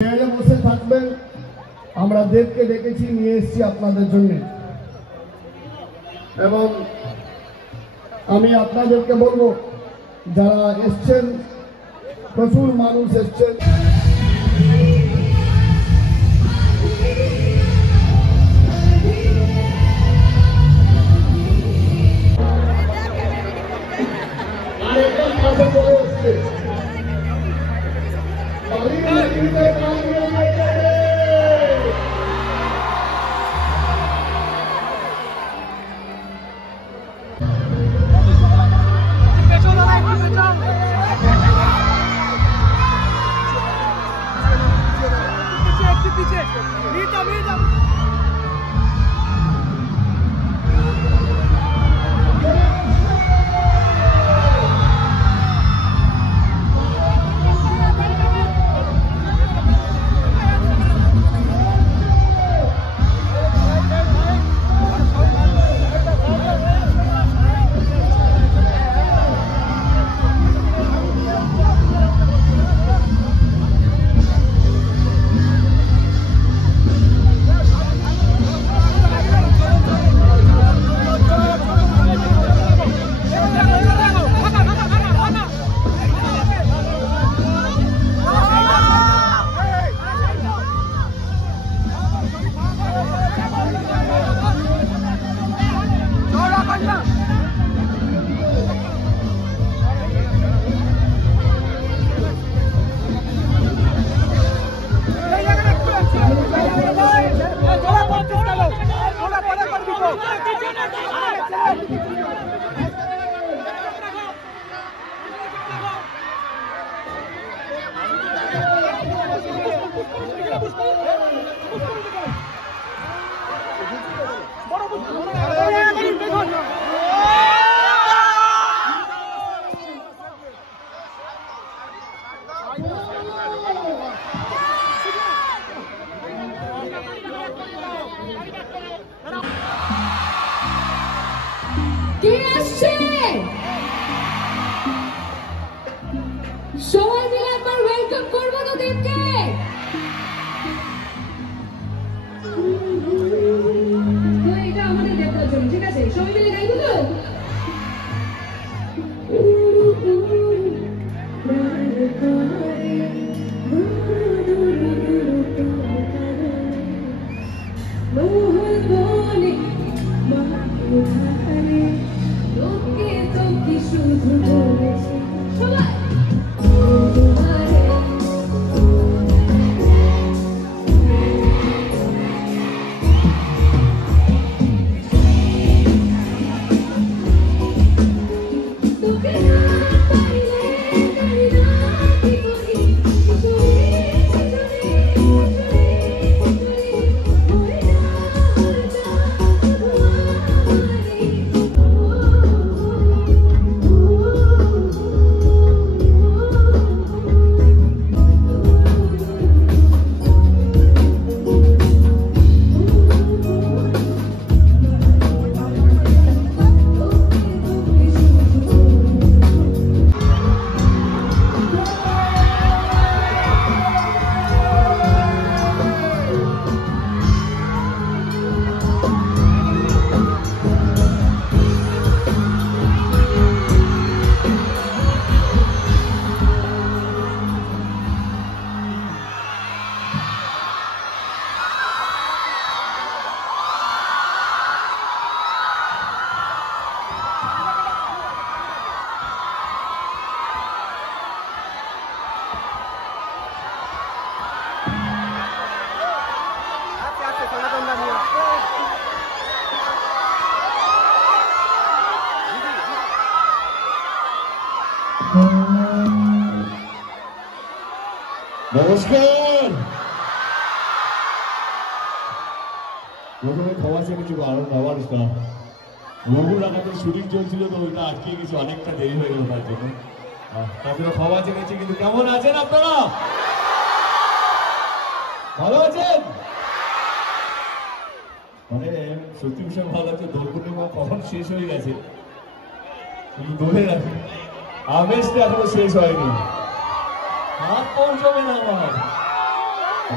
বসে থাকবেন। আমরা দেবকে ডেকেছি, নিয়ে এসেছি আপনাদের জন্য, এবং আমি আপনাদেরকে বলবো যারা এসছেন, প্রচুর মানুষ এসছেন। আরেকজন পাশে চলে এসছে, সবাই মিলে একবার ওয়েলকাম করবো তো দেবকে। এটা আমাদের দেবতার জন্য, ঠিক আছে? সবাই মিলে গাইবো তো। নমস্কার। প্রথমে ক্ষমা চেয়ে কিছু নমস্কার। রঘুর আঘাতে শুটিং চলছিল তো ওইটা আটকে গেছে, অনেকটা দেরি হয়ে গেল তার জন্য। তারপরে ক্ষমা চেয়েছি। কিন্তু কেমন আছেন আপনারা? ভালো আছেন? মানে সত্যি বিষয় ভালো আছে। দোল পূর্ণিমা কখন শেষ হয়ে গেছে, দোলের আমেজটা এখনো শেষ হয়নি। হাত পৌঁছবে না আমার। হাত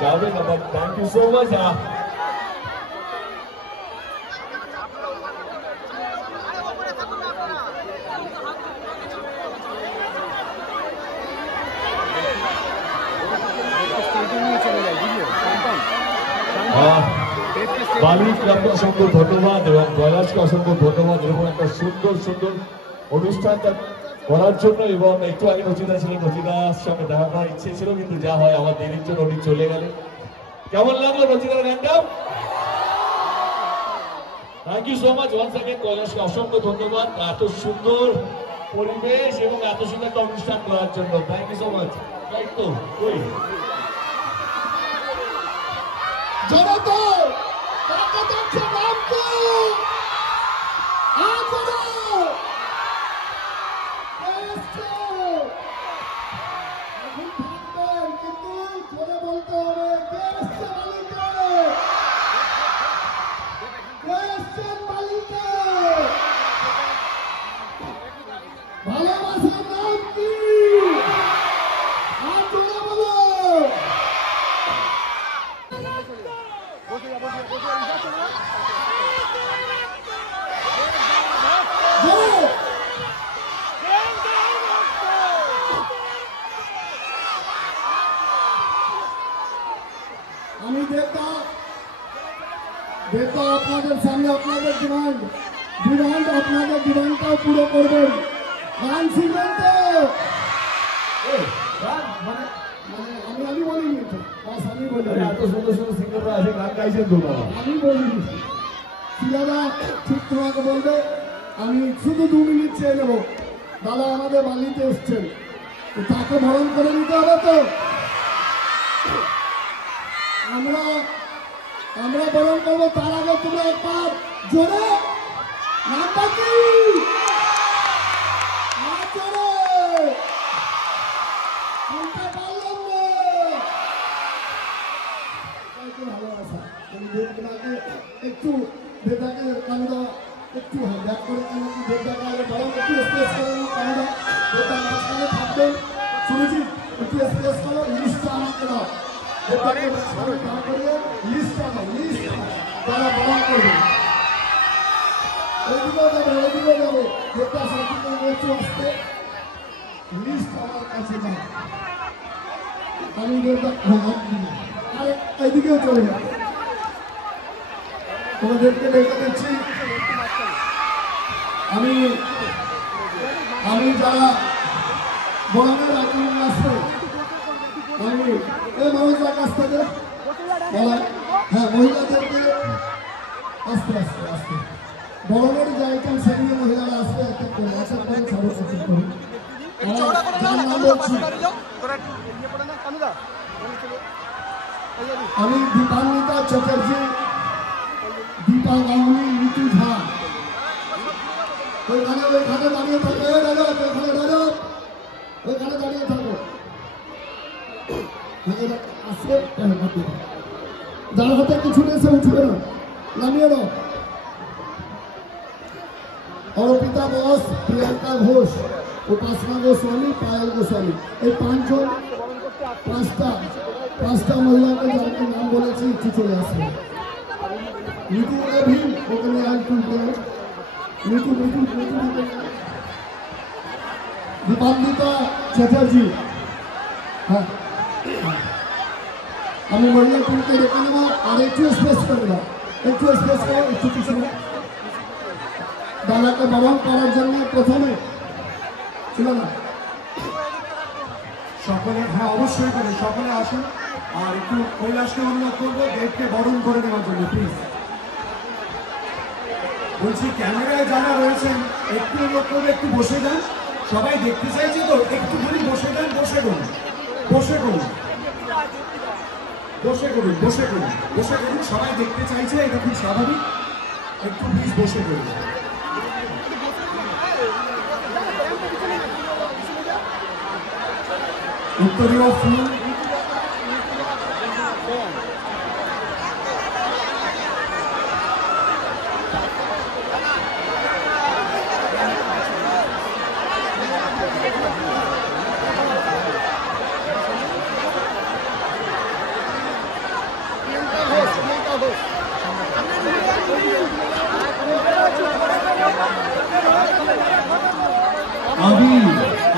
যাবে না, but thank you so much. বালিকে অসংখ্য ধন্যবাদ এবং কৈলাসকে অসংখ্য ধন্যবাদ এরকম একটা সুন্দর সুন্দর অনুষ্ঠান করার জন্য। এবং একটু আগে রচিতা ছিলেন, রচিতার সঙ্গে দেখা করার ইচ্ছে ছিল, কিন্তু যা হয় আমার দেরির জন্য উনি চলে গেলেন। কেমন লাগলো রচিতার গানটা? Thank you so much once again. কৈলাসকে অসংখ্য ধন্যবাদ এত সুন্দর পরিবেশ এবং এত সুন্দর একটা অনুষ্ঠান করার জন্য। Thank you so much. তাই তো ওই জনতা কাকে দেখছে নামকে আজরে এসছে এখন থাকবেন, কিন্তু করে বলতে হবে কে এসছে মালিকে, কে এসছেন মালিকে, ভালোবাসার নাম কি আজরে বলো। আমি দেবতা আপনাদের সামনে আপনাদের ডিমান্ড আপনাদের ডিমান্ডটাও পুরো করবেন। গান শুনবেন তো? আমি বলিনি তো, বাস আমি বলি। এত সুন্দর সুন্দর সিঙ্গাররা আছে, গান গাইছেন তো বাবা। আমি বলিনি, দাদা ঠিক তোমাকে বলবে। আমি শুধু 2 মিনিট চেয়ে নেবো। দাদা আমাদের বালিতে এসছেন, তাকে বরণ করে নিতে হবে তো। আমরা বরণ করবো, তার আগে তুমি একবার জোরে নামটা কি ভালোবাসা একটু বেদাকে কান্দা একটু ব্যাক করে বেদাকে আগে বরং একটু স্পেস করে কান্দা বেদা মাঝখানে থাকবে। শুনেছি একটু স্পেস করো, লিস্টটা আমাকে দাও। লিস্টটা দাও, লিস্ট তারা বরণ করবে। এদিকেও যাবে বেদা সাথে একটু আসতে লিস্ট আমার কাছে না। আমি বেদা আর এদিকেও চলে যাবে। তোমাদেরকে দেখে দিচ্ছি আমি যারা বরণের আচরণ আসবে, আমি এই মানুষের কাছ থেকে বলা, হ্যাঁ মহিলাদেরকে আস্তে আস্তে আস্তে বরণের যে আইটেম সেগুলো মহিলারা আসবে একটা করে সর্বপ্রথম করি। আমি দীপান্বিতা চ্যাটার্জি, দীপা গাঙ্গুলি, ঋতু ঝা। ওইখানে দাঁড়িয়ে থাকো, ওইখানে দাঁড়িয়ে থাকো। আসবে যার হাতে কিছু নেই সে উঠবে না, নামিয়ে দাও। অর্পিতা বস, প্রিয়াঙ্কা ঘোষ, উপাসনা গোস্বামী, পায়েল গোস্বামী, এই পাঁচটা মহিলাকে যাদেরকে নাম বলেছি একটু চলে আসবে। ঋতু অভিন ওখানে ঋতু দীপান্বিতা চ্যাটার্জি। হ্যাঁ আমি মহিলা টিমকে ডেকে নেব, আর একটু স্পেস করে দাও, একটু স্পেস করো, একটু পিছনে। দাদাকে বরণ করার জন্য প্রথমে ছিল না সকলে, হ্যাঁ অবশ্যই করে সকলে আসুন। আর একটু কৈলাসকে অনুরোধ করবো দেবকে বরণ করে নেওয়ার জন্য প্লিজ। বলছি ক্যামেরায় যারা রয়েছেন একটু অনুরোধ করবো একটু বসে যান, সবাই দেখতে চাইছে তো একটুখানি বসে যান। বসে করুন, সবাই দেখতে চাইছে, এটা খুব স্বাভাবিক। একটু প্লিজ বসে করুন। উত্তরীয় ফুল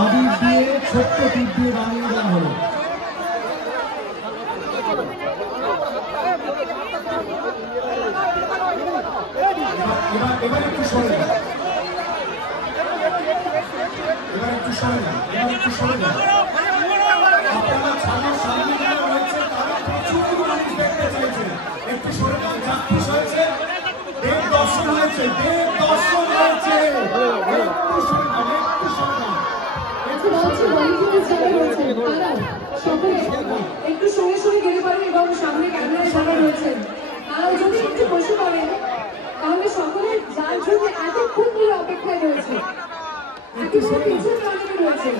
আবির দিয়ে ছোট্ট টিপ দিয়ে বানিয়ে দেওয়া হলো। এবার একটু সরে যান, আপনারা ছাড়ার সামনে যারা রয়েছে তারা প্রচুর মানুষ দেখতে চাইছে, একটু সরে যান। চাক্ষুষ হয়েছে, দেব দর্শন হয়েছে, একটু সরে যান, একটু সঙ্গে সঙ্গে গেলে পারেন এবং সামনে ক্যামেরায় যারা রয়েছেন তারা যদি একটু বসে পড়েন তাহলে সকলে যার জন্য এতক্ষণ ধরে অপেক্ষায় রয়েছে একেবারে পিছনে অনেকে রয়েছে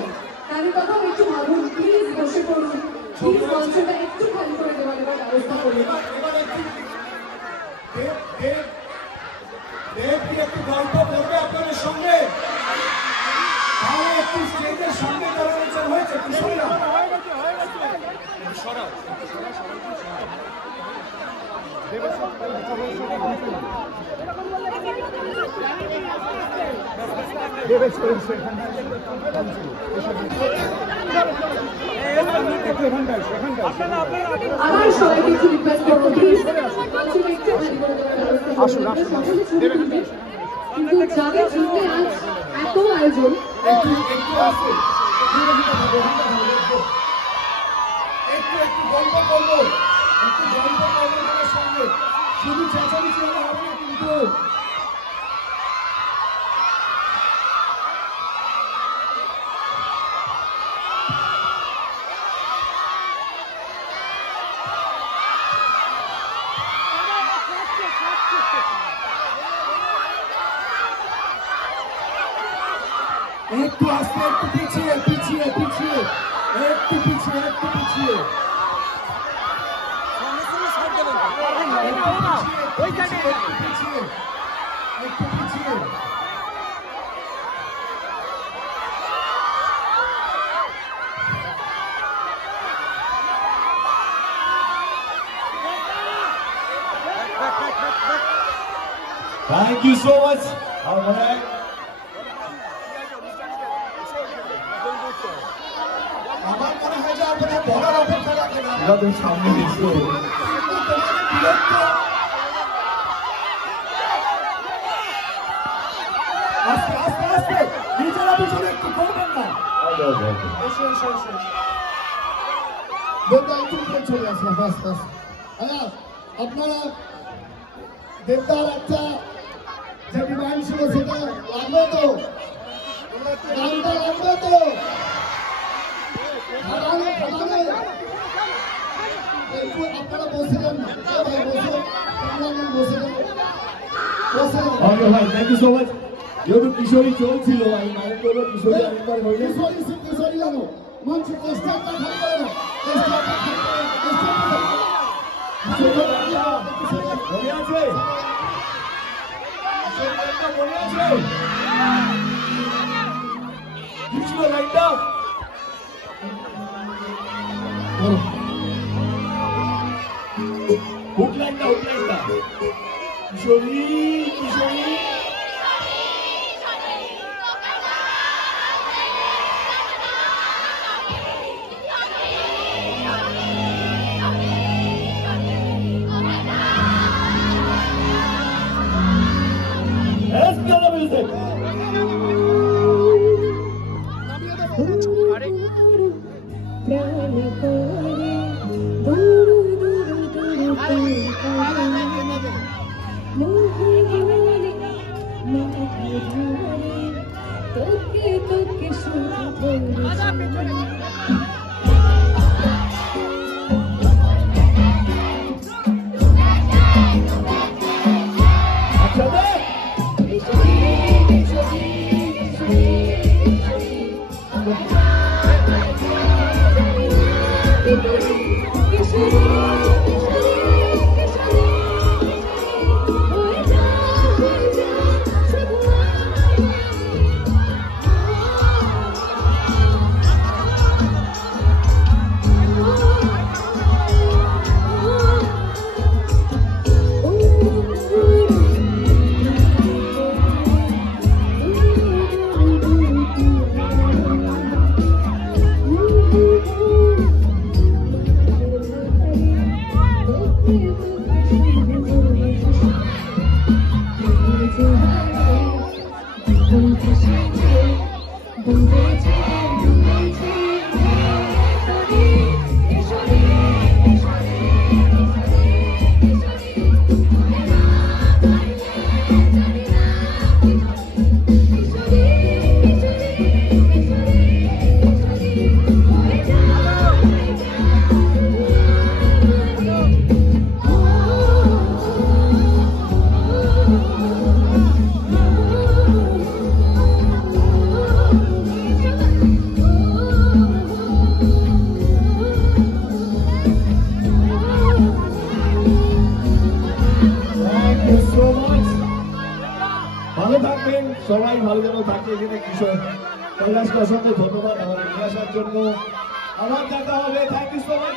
তাদের কথাও একটু ভাবুন। প্লিজ বসে পড়ুন, প্লিজ মঞ্চটা একটু খালি করে দেওয়ার ব্যবস্থা করুন। দেব কি একটু গল্প করবে আপনাদের সঙ্গে? তাহলে একটু স্টেজের সামনে যারা রয়েছেন হয়েছে একটু সরে যান। আবার সবাইকে একটু রিকোয়েস্ট করবো, প্লিজ মঞ্চটা একটু খালি করে দেওয়ার ব্যবস্থা করুন। সকলে ছবি তুলবে, কিন্তু যাদের জন্য আজ এত আয়োজন একটু আসে, একটু গল্প করবো, তোমার সঙ্গে শুধু চেঁচামেচি হলে হবে না কিন্তু। একটু আসতে, একটু পিছিয়ে পিছিয়ে পিছিয়ে একটু পিছিয়ে একটু পিছিয়ে একটু পিছিয়ে। Thank you so much. আমার মনে হয় যে আপনারা বলার অপেক্ষা রাখেন না। আমাদের সামনে এসো। আস্তে আস্তে আস্তে নিজেরা পিছনে একটু করবেন না। এসো এসো এসো। দেবদা একটু উপরে চলে আসলাম, বাস বাস। হ্যাঁ, আপনারা দেবদার একটা যে ডিমান্ড ছিল সেটা লাগবে তো, গানটা লাগবে তো, একটু আপনারা বসে যান, ভাই বসে, আপনারা বসে যান, বসে যান। ওকে ভাই, থ্যাংক ইউ সো মাচ। যেহেতু কিশোরী চলছিল, আমি মাইন্ড করবো কিশোরী আরেকবার হইলে কিশোরী জানো মঞ্চ স্টেজটা খালি করে দাও, স্টেজটা খালি করে দাও, স্টেজটা মনে আছে? মনে আছে? কি ছিল লাইনটা? হুক লাইনটা, হুক লাইনটা। Kishori Kishori Let's go the music. সবাই ভালো যেন থাকে এখানে কিশোর কৈলাসকে অসংখ্য ধন্যবাদ আমাদের নিয়ে আসার জন্য। আবার দেখা হবে। Thank you so much.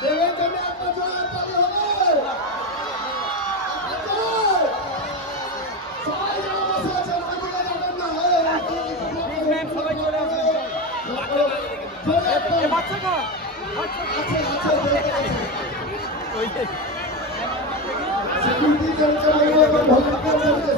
দেবের জন্য একটা জোরে তালি হবে। সবাই যেন বসে আছে, ওইদিকে যাবেন না। সবাই চলে আসেন। বাচ্চাটা সিকিউরিটি চলছে, ভলেন্টিয়ার চলছে,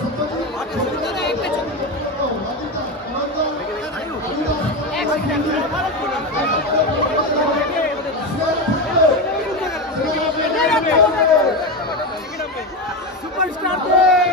সুপারস্টার সবাই